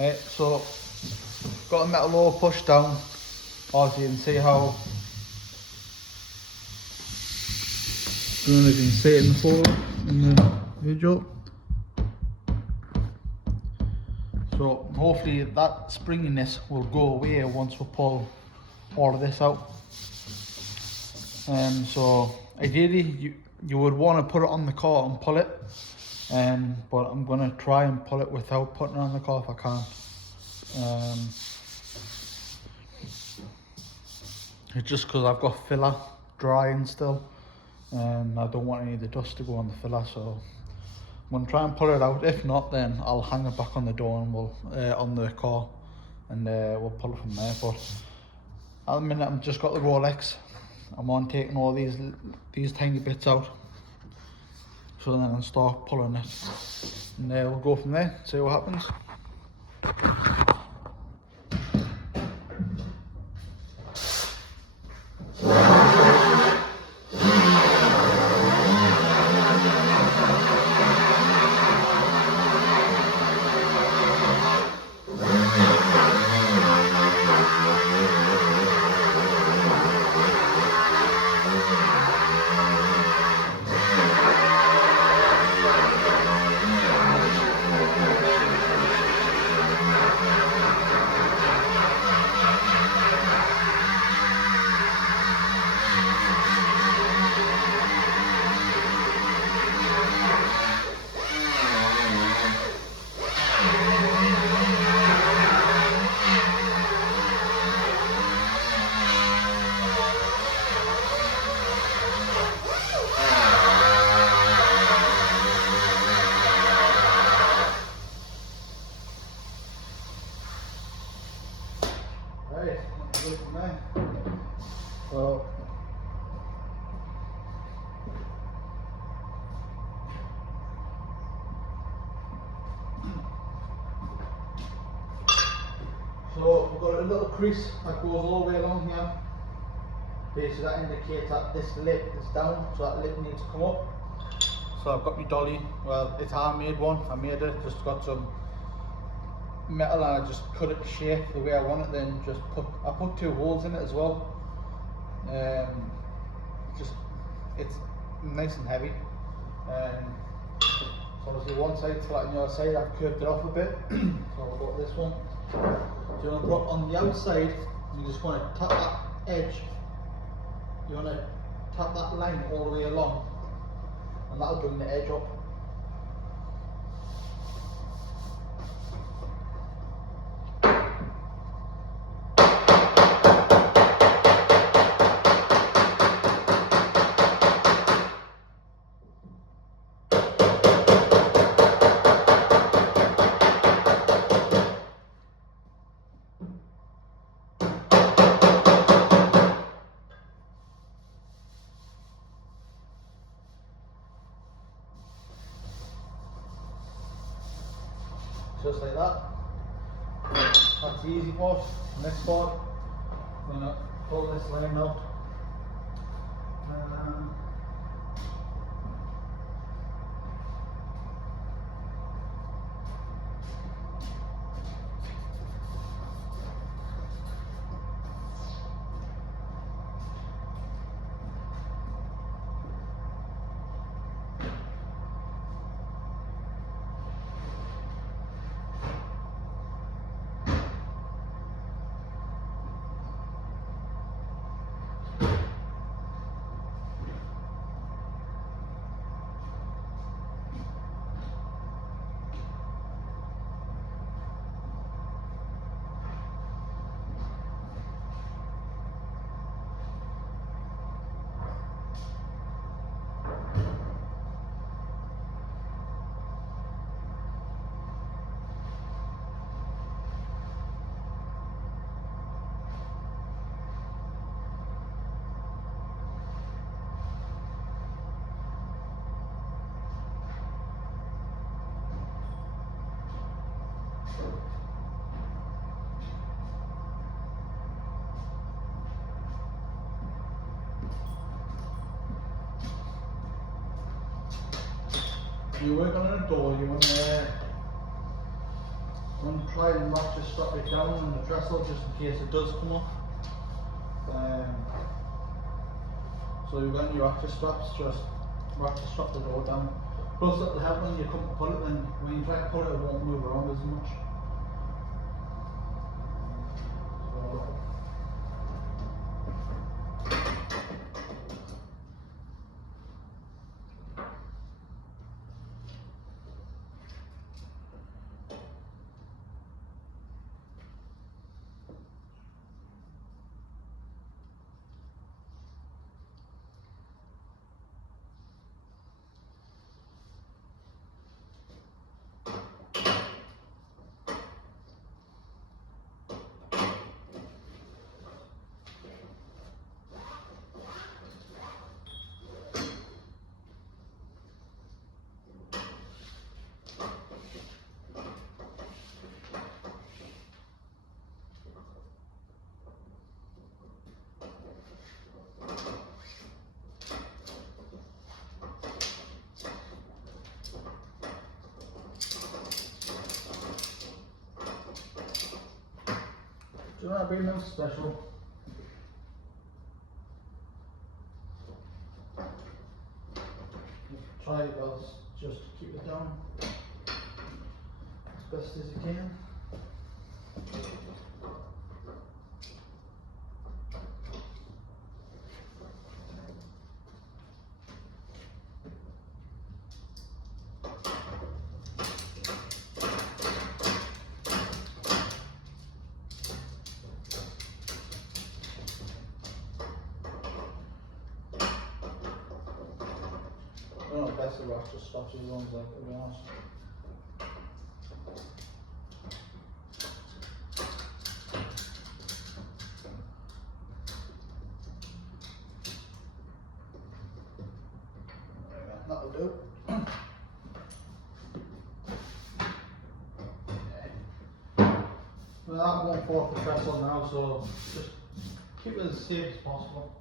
Right, so got a metal ore pushed down. Obviously you can see how, I don't know if you can see it in the photo, in the video. So hopefully that springiness will go away once we pull all of this out. So ideally you would want to put it on the car and pull it, but I'm going to try and pull it without putting it on the car if I can. It's just because I've got filler drying still, and I don't want any of the dust to go on the filler, so I'm going to try and pull it out. If not, then I'll hang it back on the door and we'll on the car, and we'll pull it from there. But at the minute I've just got the Rolex. I'm on taking all these tiny bits out, so then I'll start pulling it, and we'll go from there, see what happens. So we've got a little crease that goes all the way along here. Basically that indicates that this lip is down, so that lip needs to come up. So I've got my dolly, well it's handmade one, I made it, just got some metal and I just cut it to shape the way I want it, then I put 2 holes in it as well. It's nice and heavy. So obviously one side's flat on the other side, I've curved it off a bit. So I've got this one. So you want to put on the outside, you just want to tap that edge, you want to tap that line all the way along, and that'll bring the edge up. Just like that. That's the easy part. Next part, I'm going to pull this line out. You work on a door, you want to I'm going to try and ratchet strap it down on the trestle just in case it does come off. So when you ratchet straps, just ratchet strap the door down. Plus that'll help when you come to pull it, then when you try to pull it, it won't move around as much. So, do you want to be no special? Try your best just to keep it down as best as you can. I don't know, best of all, just stops as long as like, to be honest. That'll do. Well, that won't fall off the trestle now, so just keep it as safe as possible.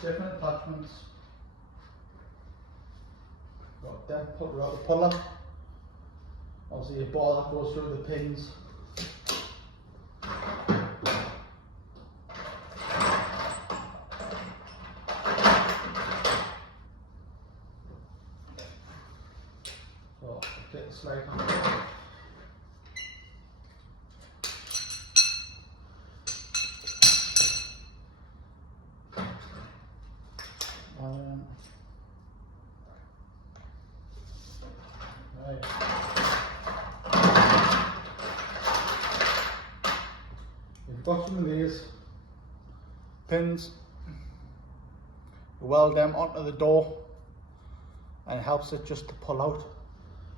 Different attachments. Got dent puller out the puller. Obviously your ball that goes through the pins. So get the slide on there. Right. You've got some of these pins, you weld them onto the door and it helps it just to pull out.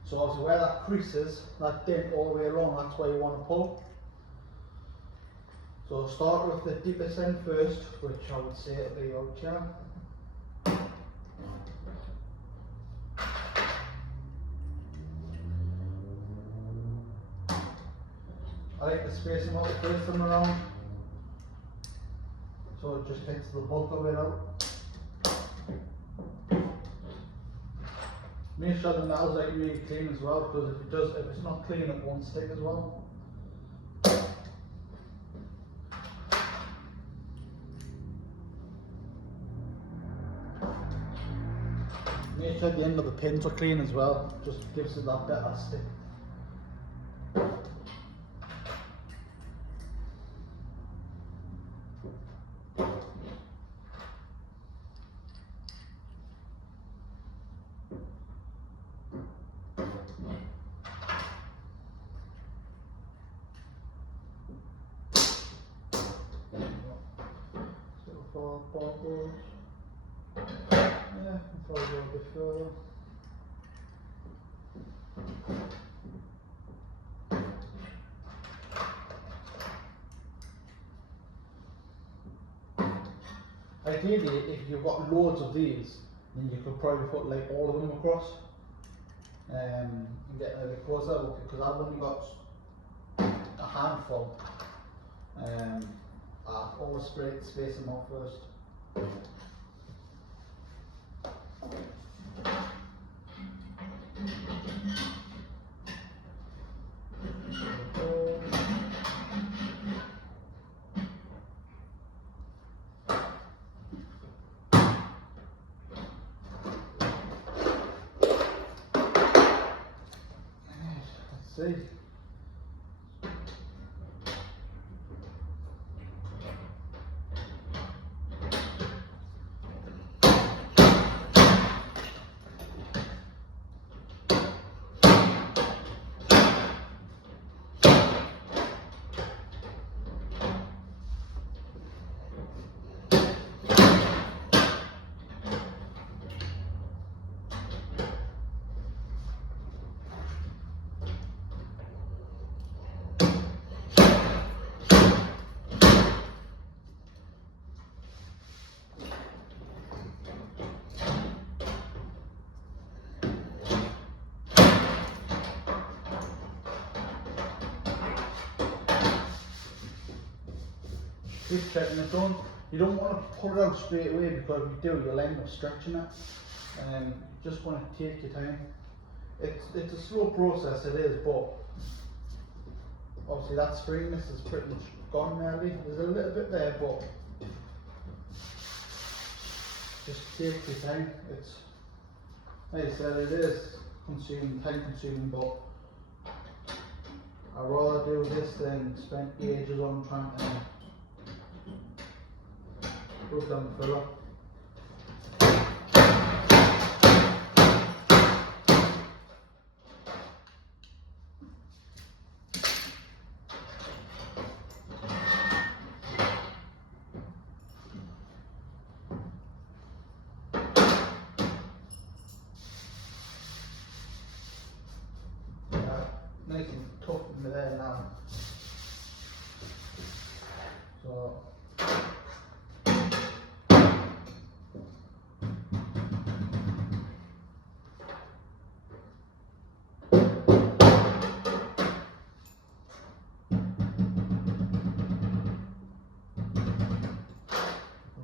So obviously where that crease is, that dent all the way along, that's where you want to pull. So start with the deepest end first, which I would say to be out here. I like to space them out the first time around, so it just gets the bulk of it out. Make sure the nails are really clean as well, because if it's not clean, it won't stick as well. Make sure the end of the pins are clean as well, just gives it that better stick. Bubbles. Yeah, probably go a bit further. Ideally, if you've got loads of these, then you could probably put like all of them across and get a bit closer, because I've only got a handful. I always space them out first. Let's see. Keep checking it on. You don't want to pull it out straight away, because if you do, you'll end up stretching it. You just want to take your time. It's a slow process, it is, but obviously that stringiness is pretty much gone nearly. There's a little bit there, but just take your time. It's, like I said, it is time consuming, but I'd rather do this than spend ages on trying to put down the filler. Nice and tough in there now. So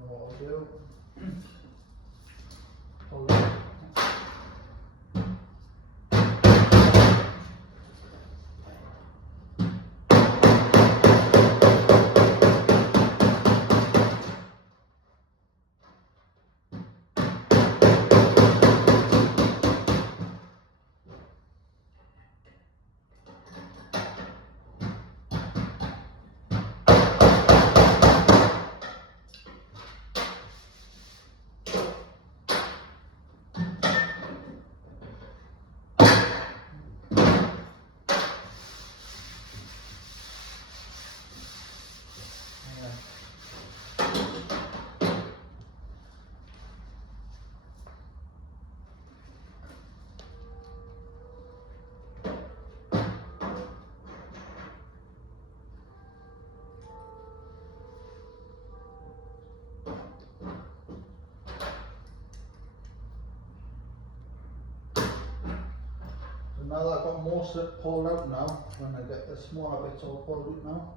what I'll do, Now that I've got most of it pulled out now, when I get the smaller bits all pulled out now.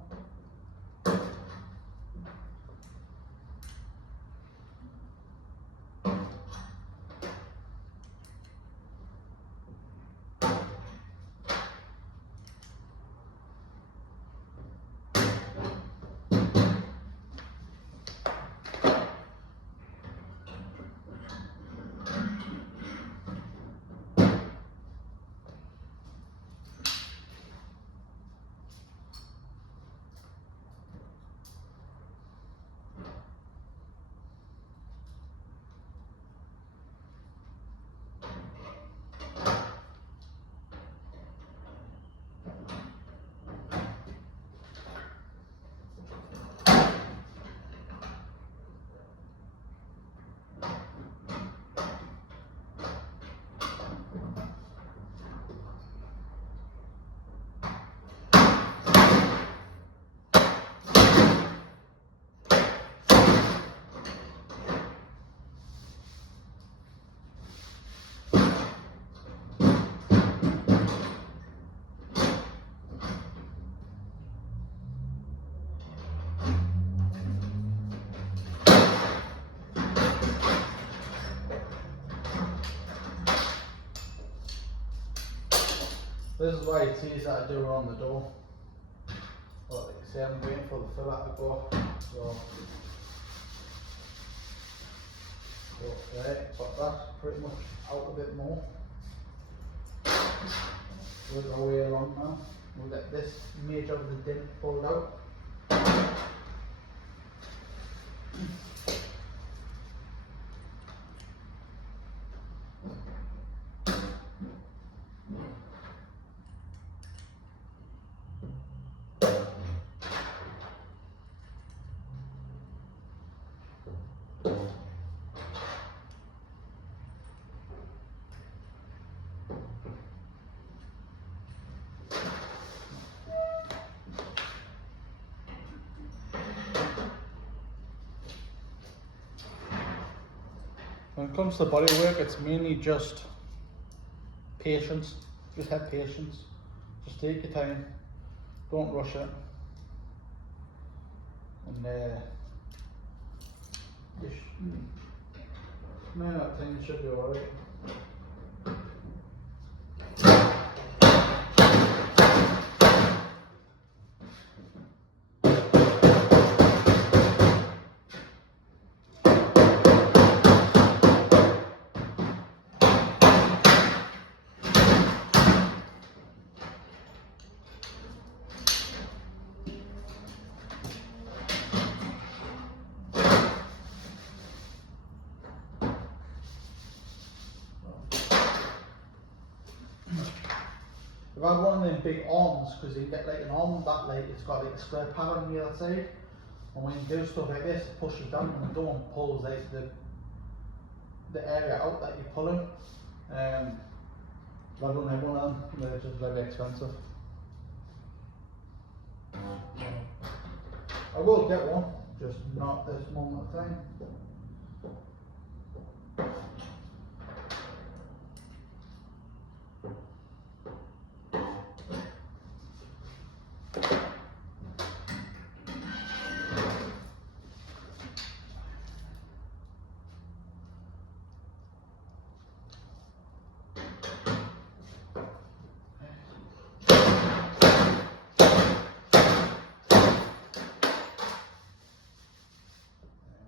This is why it's easy to do around the door. But like I say, I'm waiting for the filler to go. So, okay, got that pretty much out a bit more. Work our way along now. We'll get this major of the dent pulled out. When it comes to body work, it's mainly just patience. Just have patience. Just take your time. Don't rush it. And 9 out of 10 you should be alright. I've had one of them big arms, because you get like an arm that like it's got like a square pad on the other side, and when you do stuff like this it pushes down and the door pulls like the area out that you're pulling. I don't have one of them, they're just very expensive. I will get one, just not this moment of time.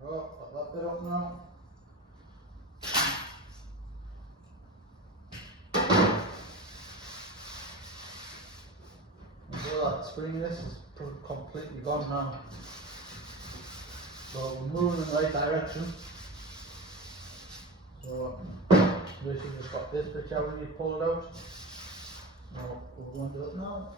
Got that bit up now. That spring, this is completely gone now. So we're moving in the right direction. So basically just got this bit out when you pull it out. So we're going to do it now.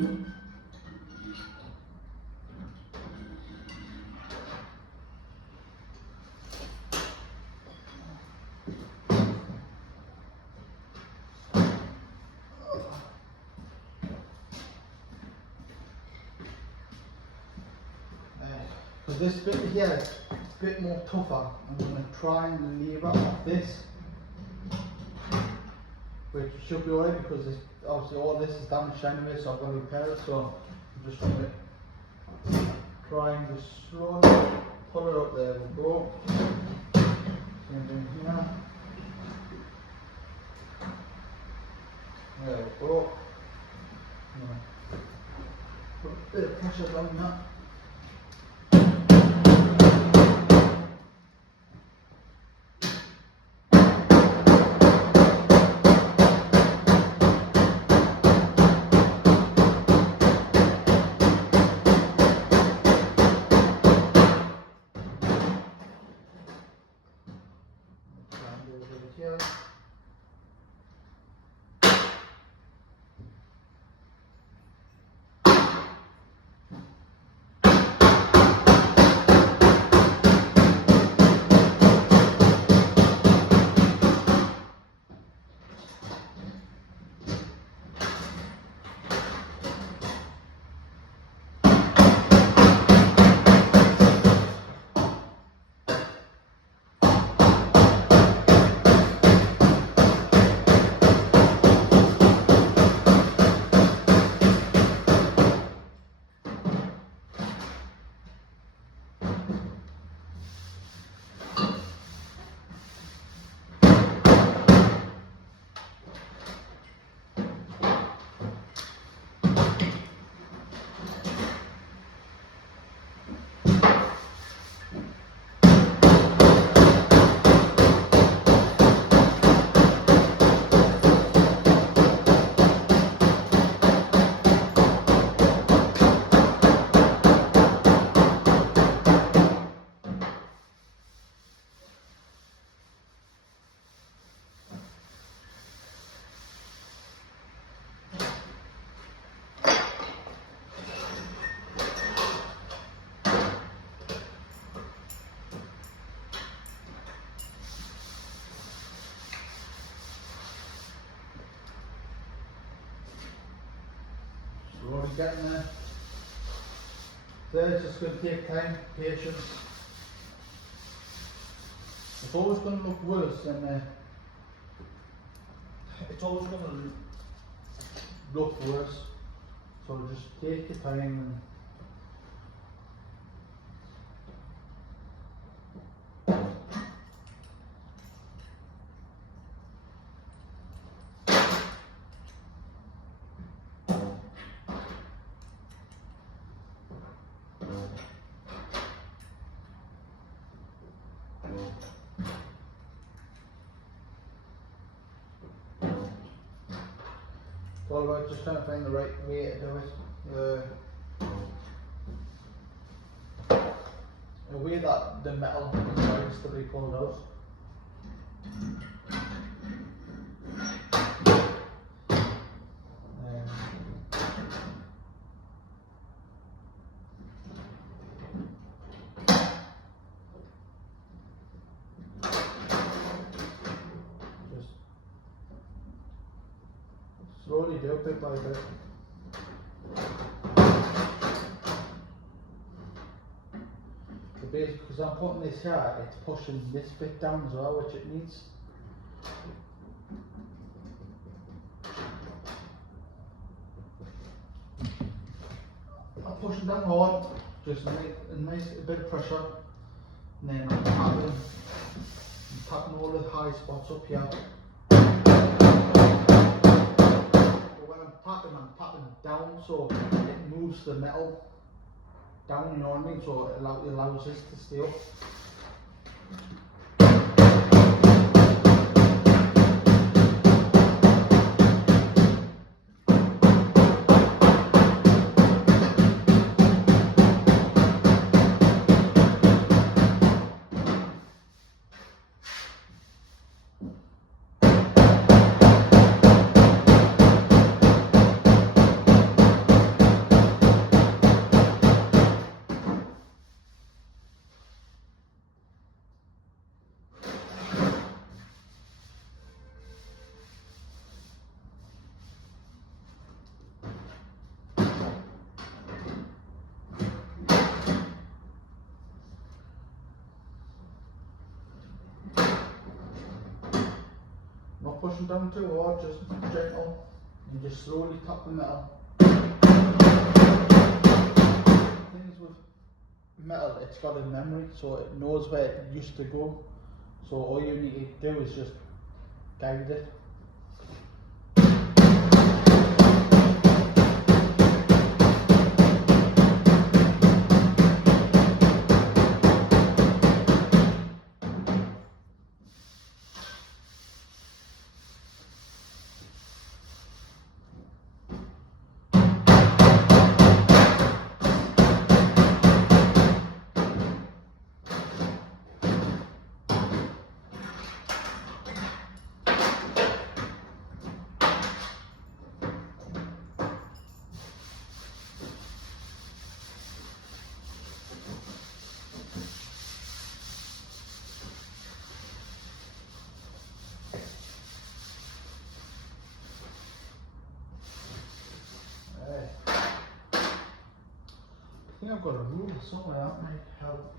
Because this bit here is a bit more tougher, I'm going to try and leave it like this, which should be alright because this, obviously all this is damaged anyway, so I've got to repair it. So I'm just going to try and just slowly pull it up. There we go. Same thing here. There we go. Put a bit of pressure down that. We're already getting there. So it's just going to take time, patience. It's always going to look worse than it's always going to look worse. So just take your time and it's all about just trying to find the right way to do it. A way that the metal is to be pulled out. Just slowly do it bit by bit. Because I'm putting this here, it's pushing this bit down as well, which it needs. I'm pushing down hard, just a nice bit of pressure, and then I'm tapping all the high spots up here. But when I'm tapping down so it moves the metal down, you know what I mean, so it allows this to stay up. pushing down too hard, just gentle. And just slowly tap the metal. Things with metal, it's got a memory, so it knows where it used to go. So all you need to do is just guide it. I think I've got a rule somewhere that might help.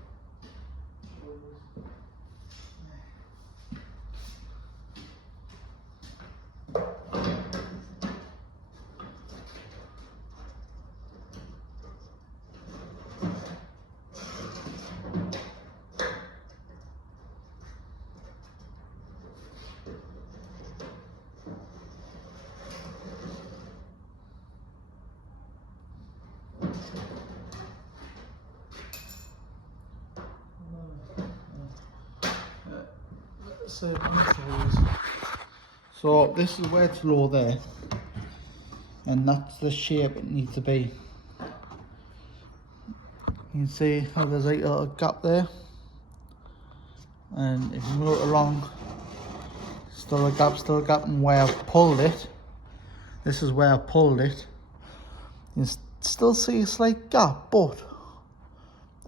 So this is where it's low there, and that's the shape it needs to be. You can see how there's like a little gap there, and if you move it along, still a gap, and where I've pulled it, this is where I pulled it, you can still see a slight gap, but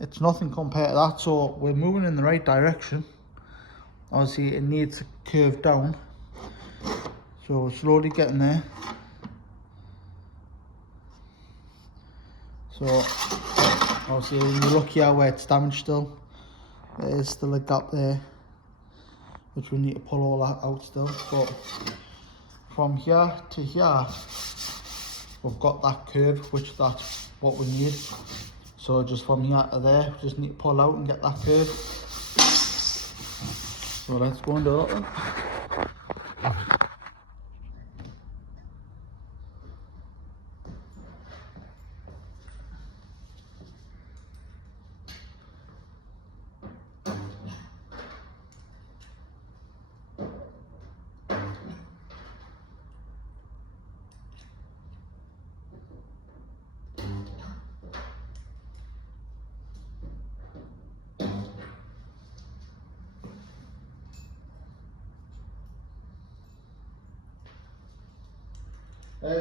it's nothing compared to that, so we're moving in the right direction. Obviously it needs to curve down, so we're slowly getting there. So obviously when you look here where it's damaged still, there is still a gap there, which we need to pull all that out still. But from here to here, we've got that curve, which that's what we need. So just from here to there, we just need to pull out and get that curve. So let's go and do that then.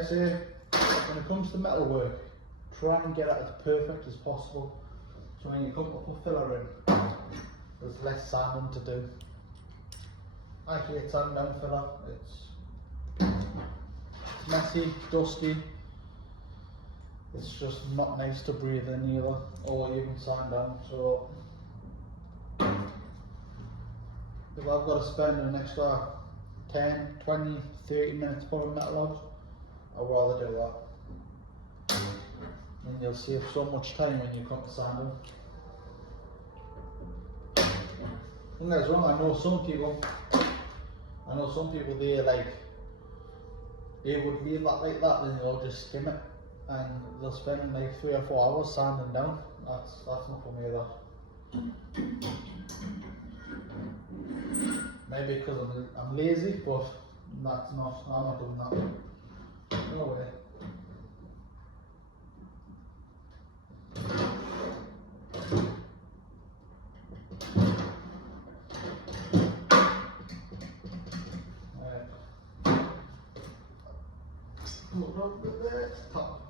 When it comes to metal work, try and get it as perfect as possible. So when you come to put filler in, there's less sanding to do. I hate sanding down filler. It's messy, dusty. It's just not nice to breathe in either, or even sand down. So if I've got to spend an extra 10, 20, 30 minutes pulling metal out, I'd rather do that. And you'll save so much time when you come to sanding. Don't get us wrong, I know some people they would leave that like that, then they'll just skim it and they'll spend like 3 or 4 hours sanding down. That's not for me that. Maybe because I'm lazy, but I'm not doing that. No way. Look up there, top.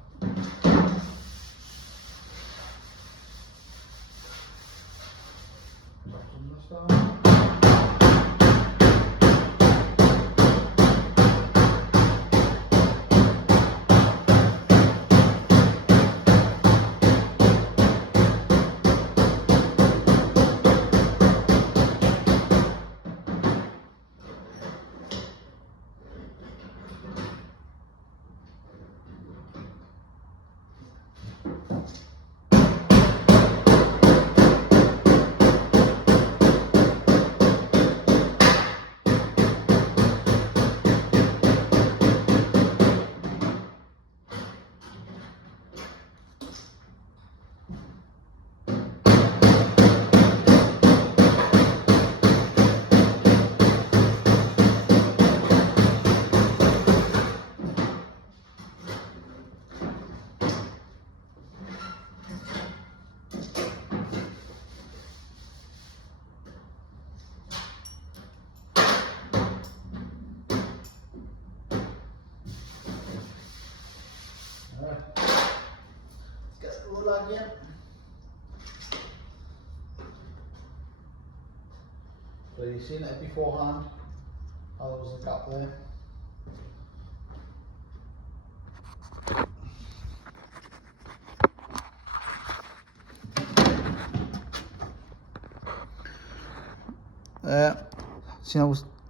again. So you've seen it beforehand, how there was a gap there.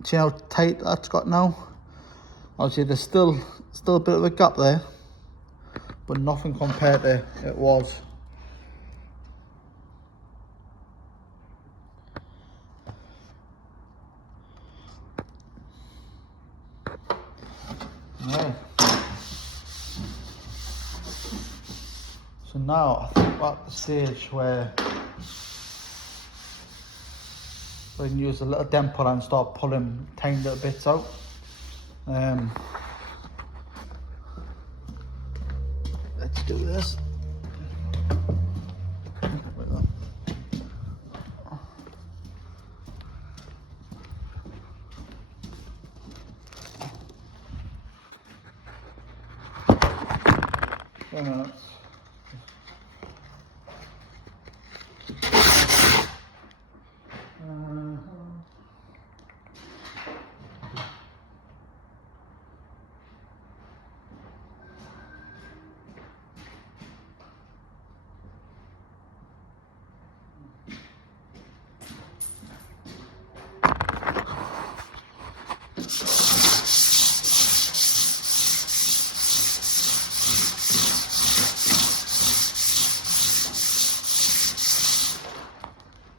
See how tight that's got now? Obviously there's still a bit of a gap there, but nothing compared to it was. Right. So now I think we're at the stage where we can use a little dent puller and start pulling tiny little bits out. Let's do this.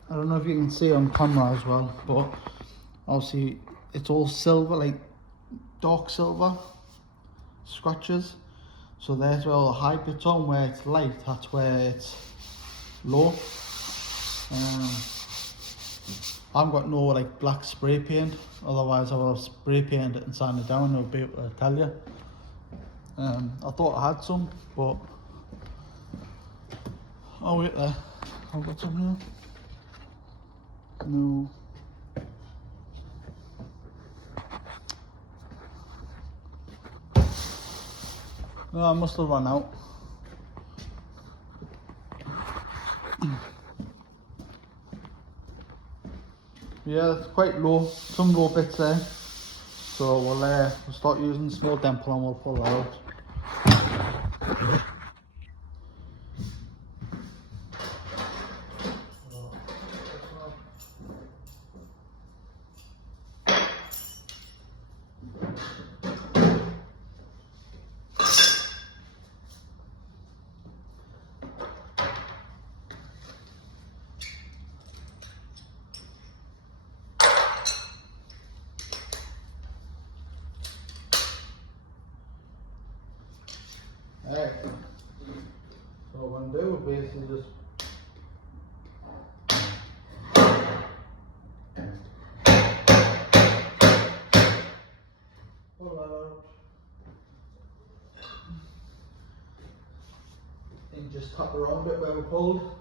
I don't know if you can see on camera as well, but obviously it's all silver, like dark silver scratches. So there's where all the high bits on, where it's light, that's where it's low. I haven't got no like black spray paint, otherwise I would have spray painted it and sanded it down and I would be able to tell you. I thought I had some, but oh wait there, I've got some here. No. No, I must have run out. Yeah, it's quite low, some low bits there. So we'll start using small dent puller and we'll pull that out. Alright, so what I'm going to do is basically just pull that out and just tap around it where we pulled.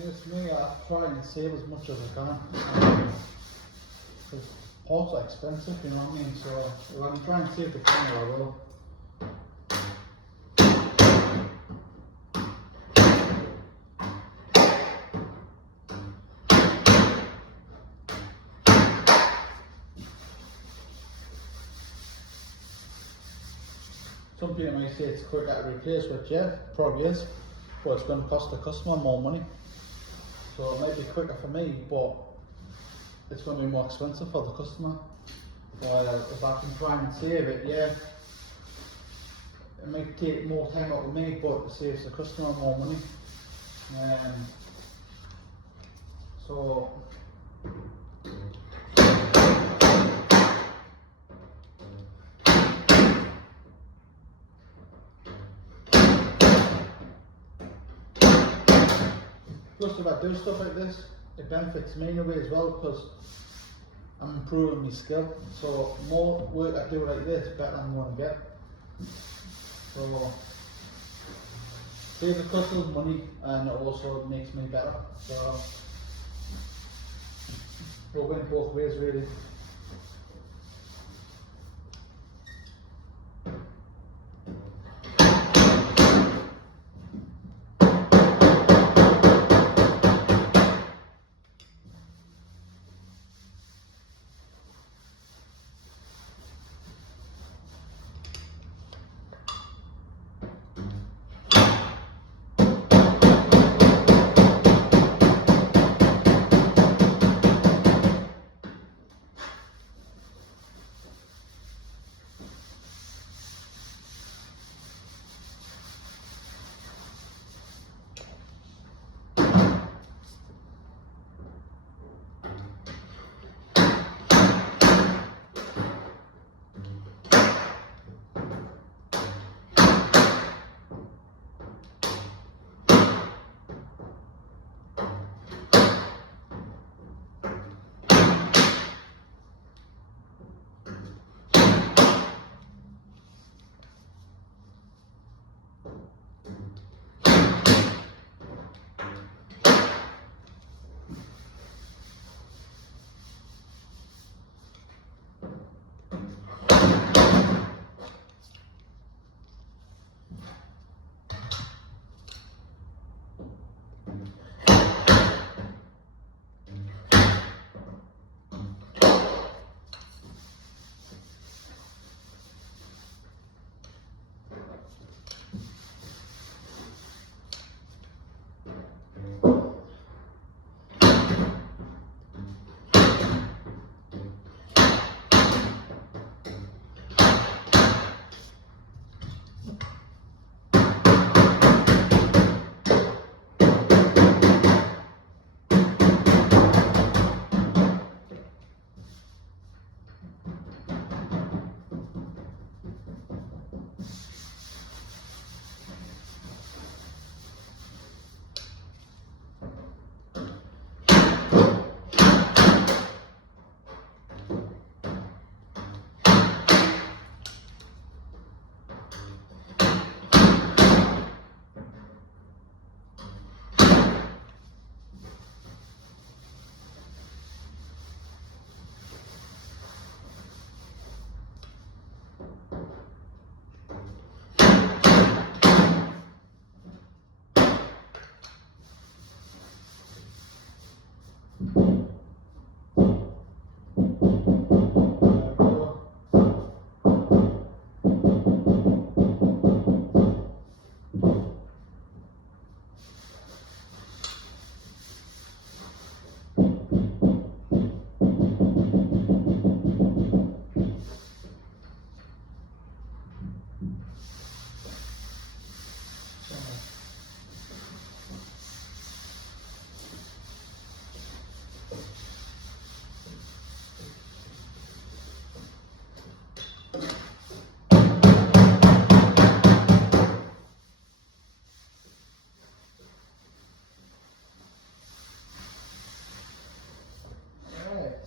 It's me, I try and save as much as I can. Because parts are expensive, you know what I mean? So if I can try and save the camera, I will. Some people might say it's quicker to replace, which yeah, probably is, but it's going to cost the customer more money. So it might be quicker for me, but it's going to be more expensive for the customer. While if I can try and save it, yeah, it might take more time out of me, but it saves the customer more money. So plus, if I do stuff like this, it benefits me in a way as well, because I'm improving my skill. So more work I do like this, better I'm going to get. So save the customers money, and it also makes me better. So it'll win both ways really.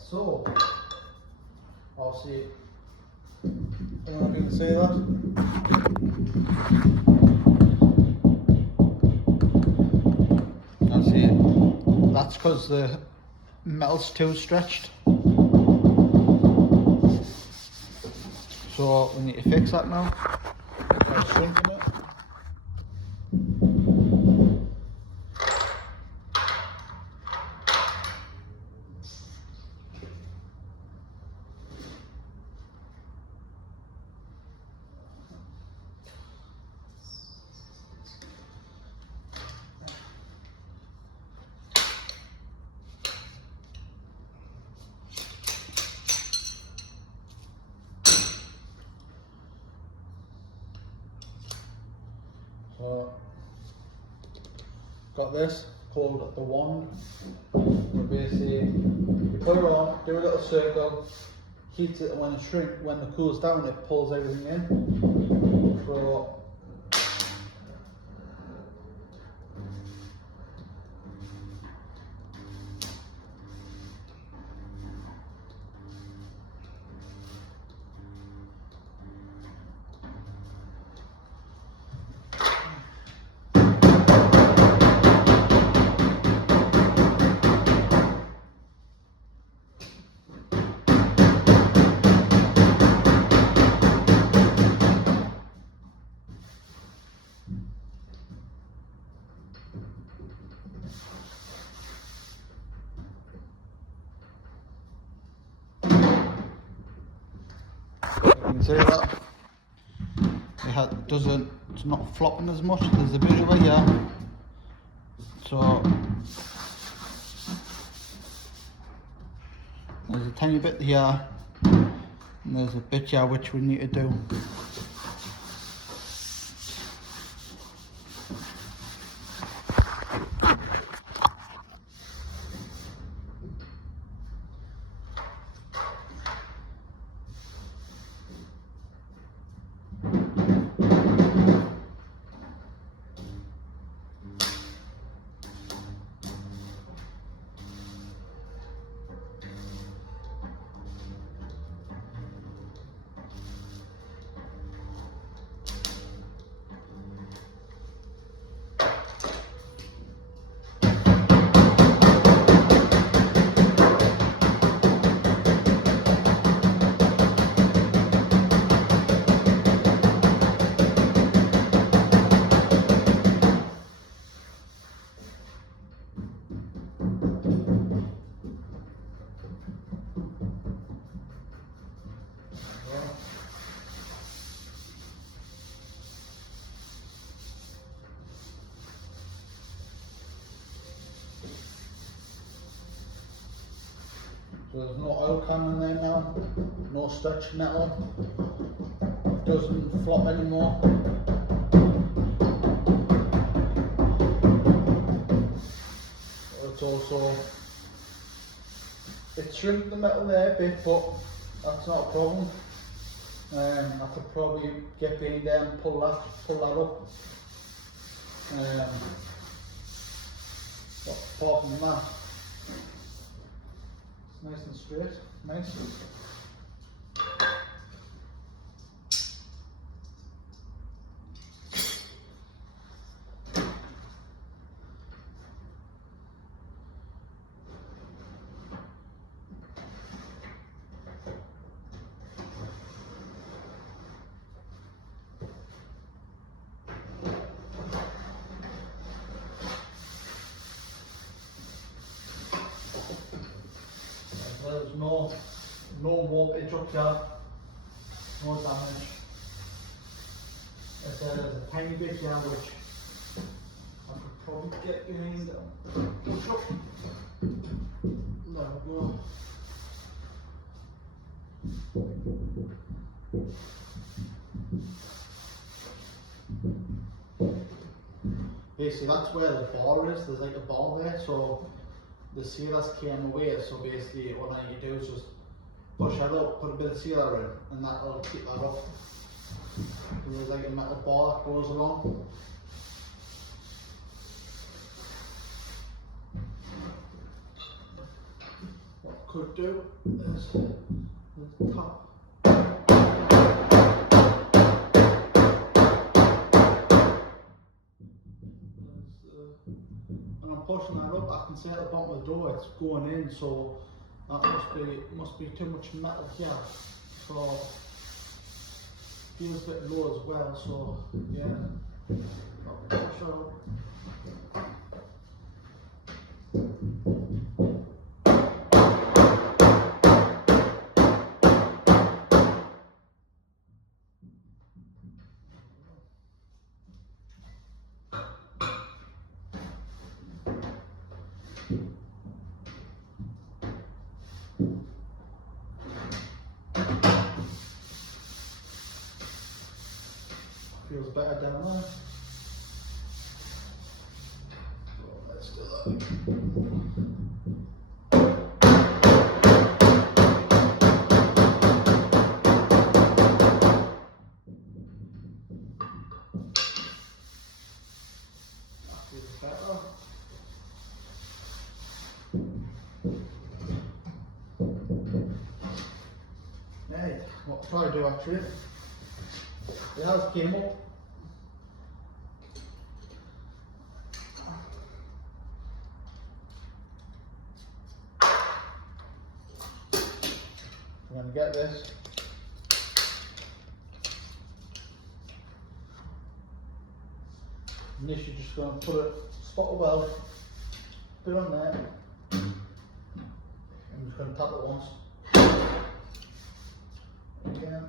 So, I'll see. I'm not going to say that. I'll see it. that's because the metal's too stretched. So we need to fix that now by shrinking it. So, got this called the wand. Basically, you put it on, do a little circle, heat it, and when it cools down, it pulls everything in. So, you can see that it's not flopping as much. There's a bit over here, so there's a tiny bit here, and there's a bit here which we need to do. So there's no oil can in there now, no stretch metal, it doesn't flop anymore. It's also, it shrunk the metal there a bit, but that's not a problem. I could probably get behind there and pull that up. But apart from that, nice and straight, nice. There's no warpage up here, no damage. As I said, there's a tiny bit here which I could probably get behind. Push up. There we go. Basically that's where the bar is, there's like a bar there, so the sealers came away, so basically what I need to do is just push that up, put a bit of sealer in, and that'll keep that up. And there's like a metal bar that goes along. What I could do is the top. And I'm I'm pushing that up, I can see at the bottom of the door it's going in, so that must be too much metal here. So feels a bit low as well, so yeah. I'll push out. Feels better down there. So let's do that. That feels better. Hey, what I'll try to do actually, it has came up. I'm going to get this. And this you're just going to put it, spot a weld, put it on there. I'm just going to tap it once. Again.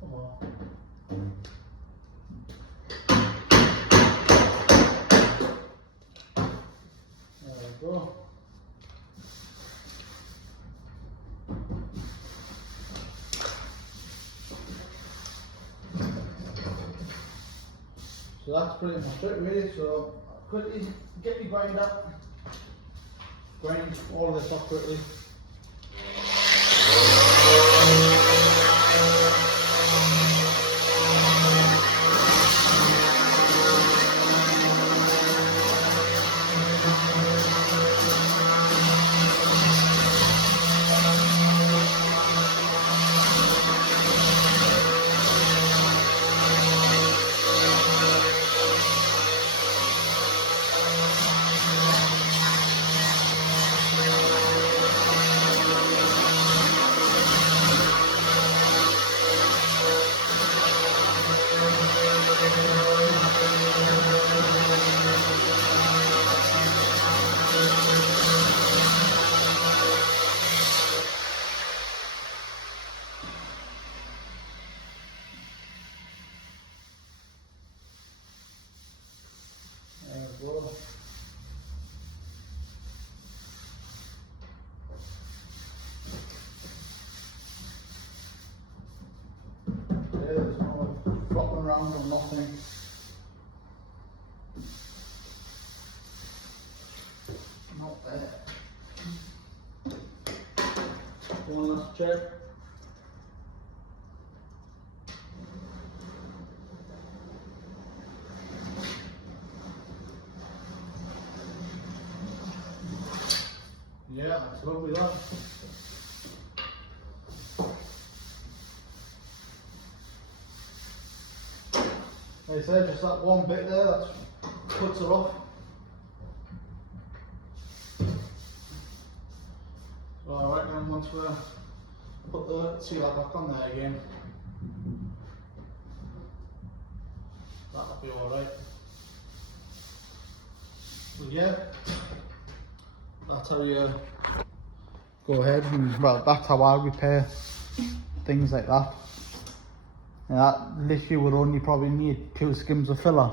Come on. There we go. So that's pretty much it really, so I'll quickly get me grind up, grind all of this up quickly. There's no flopping around or nothing. Not there. One last check. Yeah, that's lovely that. Like I said, just that one bit there that cuts it off. So I reckon once we put the sealer back on there again, that'll be alright. But yeah, that's how you go ahead and, well, that's how I repair things like that. And that literally would only probably need 2 skims of filler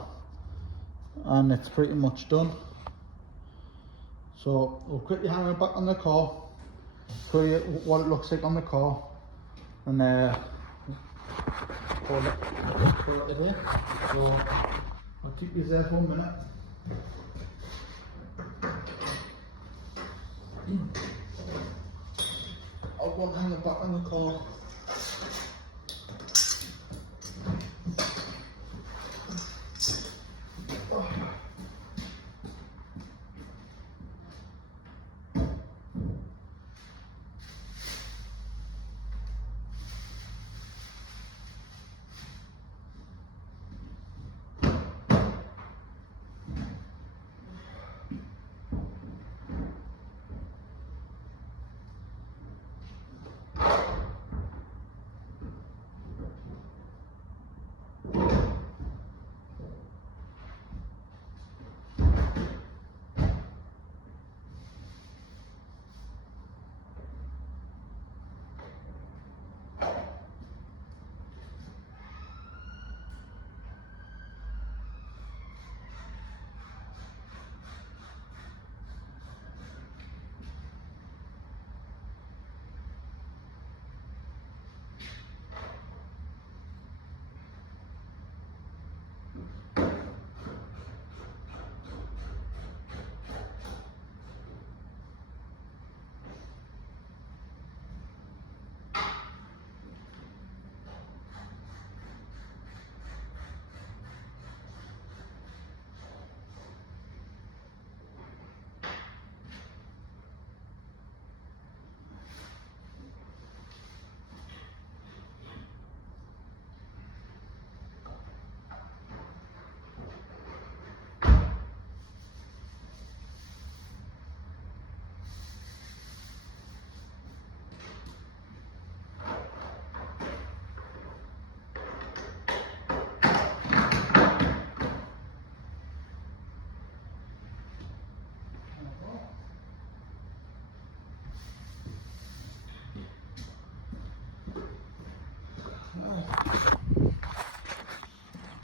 and it's pretty much done. So we'll quickly hang it back on the car, show you what it looks like on the car, and pull it in. So I'll keep these there for a minute. I'll go and hang it back on the car.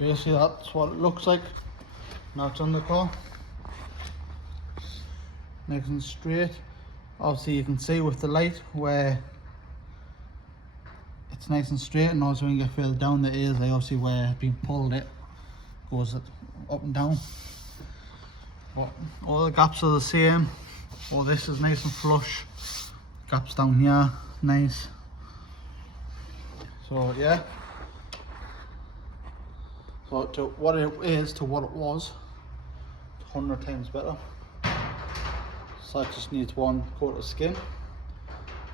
basically that's what it looks like. Now it's on the car. Nice and straight. Obviously you can see with the light where it's nice and straight, and also when you get further down the ears, obviously where it's been pulled, it goes up and down. But all the gaps are the same. All this is nice and flush. Gaps down here, nice. So yeah. So to what it is to what it was, 100 times better. So I just need one coat of skin.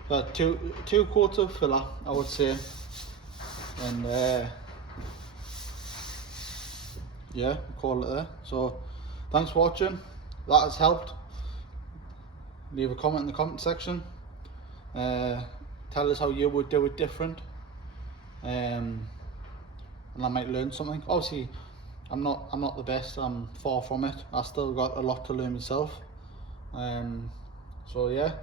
But two coats of filler, I would say. And yeah, call it there. So thanks for watching. That has helped. Leave a comment in the comment section. Tell us how you would do it different. And I might learn something. Obviously, I'm not the best. I'm far from it. I still got a lot to learn myself. So yeah,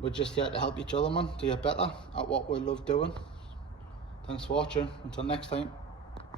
we're just here to help each other, man, to get better at what we love doing. Thanks for watching. Until next time.